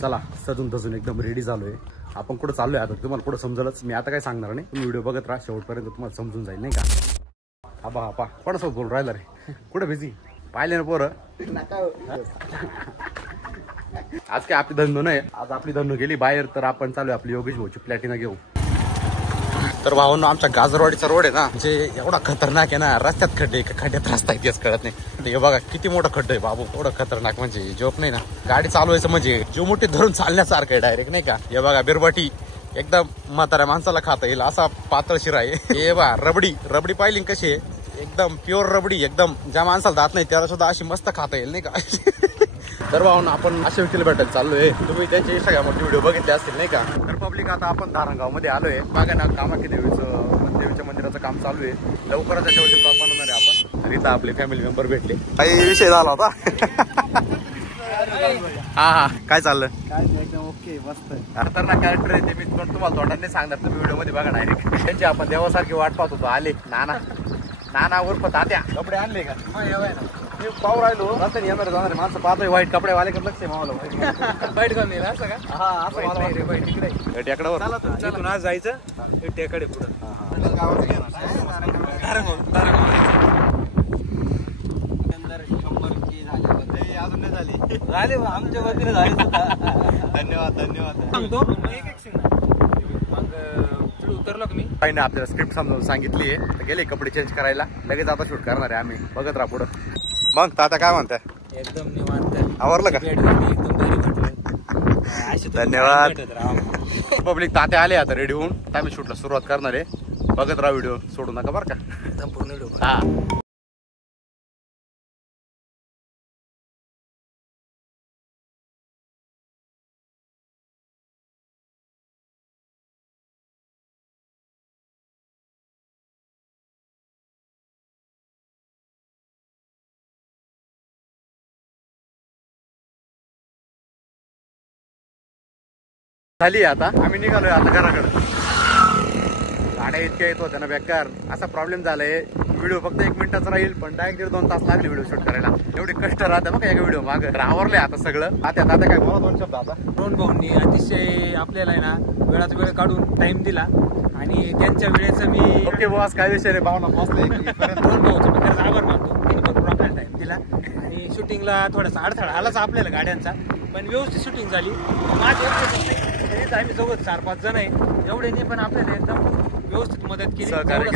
चला सजून धजून एकदम रेडी झालोय. आपण कुठं चाललोय आता तुम्हाला पुढे समजलंच. मी आता काय सांगणार नाही, तुम्ही व्हिडिओ बघत राहा शेवटपर्यंत, तुम्हाला समजून जाईल नाही का. आबा आपा कोणासोबत बोलून राहिला रे, कुठं बिझी पाहिले ना पोरं. आज काय आपली धंदो नाही, आज आपली धंदो गेली बाहेर, तर आपण चालू आपली योगेश भाऊची प्लॅटिना घेऊ. तर भावांनो आमचा गाजरवाडीचा रोड आहे ना, म्हणजे एवढा खतरनाक आहे ना, रस्त्यात खड्डे खड्ड्यात रस्ता आहे तेच कळत नाही. हे बघा किती मोठं खड्डे आहे बाबू, एवढं खतरनाक म्हणजे जोक नाही ना. गाडी चालवायचं म्हणजे जो मोठी धरून चालण्यासारखं आहे डायरेक्ट नाही का. हे बघा बिरबाटी एकदम म्हाताऱ्या माणसाला खाता येईल असा पातळ शिरा आहे. हे बा रबडी रबडी पाहिली कशी आहे, एकदम प्युअर रबडी, एकदम ज्या माणसाला दात नाही त्याला सुद्धा अशी मस्त खाता येईल नाही का. तर भाऊन आपण अशा व्यक्तीला भेटायला चाललोय. तुम्ही त्यांच्या इंस्टाग्रामवरती व्हिडिओ बघितले असतील नाही का. तर पब्लिक आता आपण धारणगाव मध्ये आलोय. बघा ना कामाख्या देवीच्या मंदिराचं काम चालू आहे. लवकरच त्याच्यावरती ब्लॉग बनवणार आहे आपण. तर इथं आपले फॅमिली मेंबर भेटले. काही विषय झाला होता. हा काय चाललं. काय एकदम ओके मस्त. खतरनाक कॅरेक्टर आहे ते, मी तुम्हाला तोंडाने सांगणार, तुम्ही व्हिडिओ मध्ये बघा डायरेक्ट. त्यांची आपण देवासारखी वाट पाहत होतो. आले नाना उर्फ तात्या. कपडे आणले का. मी पाहू राहिलो असं येणार जाणार माणसं पाहतोय व्हाईट कपडे वाले का लक्ष मावलं वाईट करून दिला असं का. हा असं मला वाटतं. तिकडे टेकडावर इथून आज जायचं टेकडे पुढं. अजून नाही झाली. झाले आमच्या वतीने झाले. धन्यवाद सांगतो मग उतरलो मी. काही नाही आपल्याला स्क्रिप्ट समजावून सांगितली आहे. गेले कपडे चेंज करायला, लगेच आता शूट करणार आहे आम्ही. बघत राहा पुढं. मग तात्या काय म्हणताय. एकदम निवांत आवरलं का. एकदम भारी म्हटलं. धन्यवाद. पब्लिक तात्या आले आता रेडी होऊन. आता आम्ही शूटला सुरुवात करणार आहे. बघत राहा व्हिडिओ, सोडू नका बरं का. संपूर्ण व्हिडिओ. हा झाली आता. आम्ही निघालोय आता घराकडे. गाड्या इतक्या येत होत्या ना बेकार. असा प्रॉब्लेम झालाय, व्हिडिओ फक्त 1 मिनिटाचा राहील पण डायरेक्ट 1.5-2 तास लागले व्हिडिओ शूट करायला. एवढे कष्ट राहते मग एका व्हिडिओ मागे. आवरले आता सगळं. आता काय बोला 2 शब्द. आता ड्रोन भाऊंनी अतिशय आपल्याला आहे ना वेळात वेळ काढून टाइम दिला आणि त्यांच्या वेळेचं मी ओके बॉस काय विषय रे. भावना पोहोचले. ड्रोन भाऊचा मी खरंच आभार मानतो. त्यांनी भरपूर आपल्याला टाइम दिला आणि शूटिंगला थोडासा अडथळा आलाच आपल्याला गाड्यांचा, पण व्यवस्थित शूटिंग झाली. आम्ही सोबत 4-5 जण आहे एवढे नाही, पण आपल्याला एकदम व्यवस्थित मदत केली. सहकार्य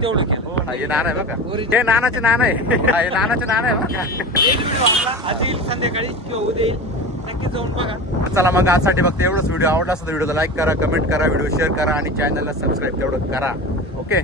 तेवढं केलं. हे नाना आहे बघा. हे नानाचे नाना आहे. हे नानाचे नाना आहे बघा. आज येईल संध्याकाळी किंवा उद्या येईल, नक्कीच जाऊन बघा. चला मग आजसाठी फक्त एवढंच. व्हिडिओ आवडला असेल तर व्हिडिओला लाईक करा, कमेंट करा, व्हिडिओ शेअर करा आणि चॅनलला सबस्क्राईब तेवढं करा. ओके.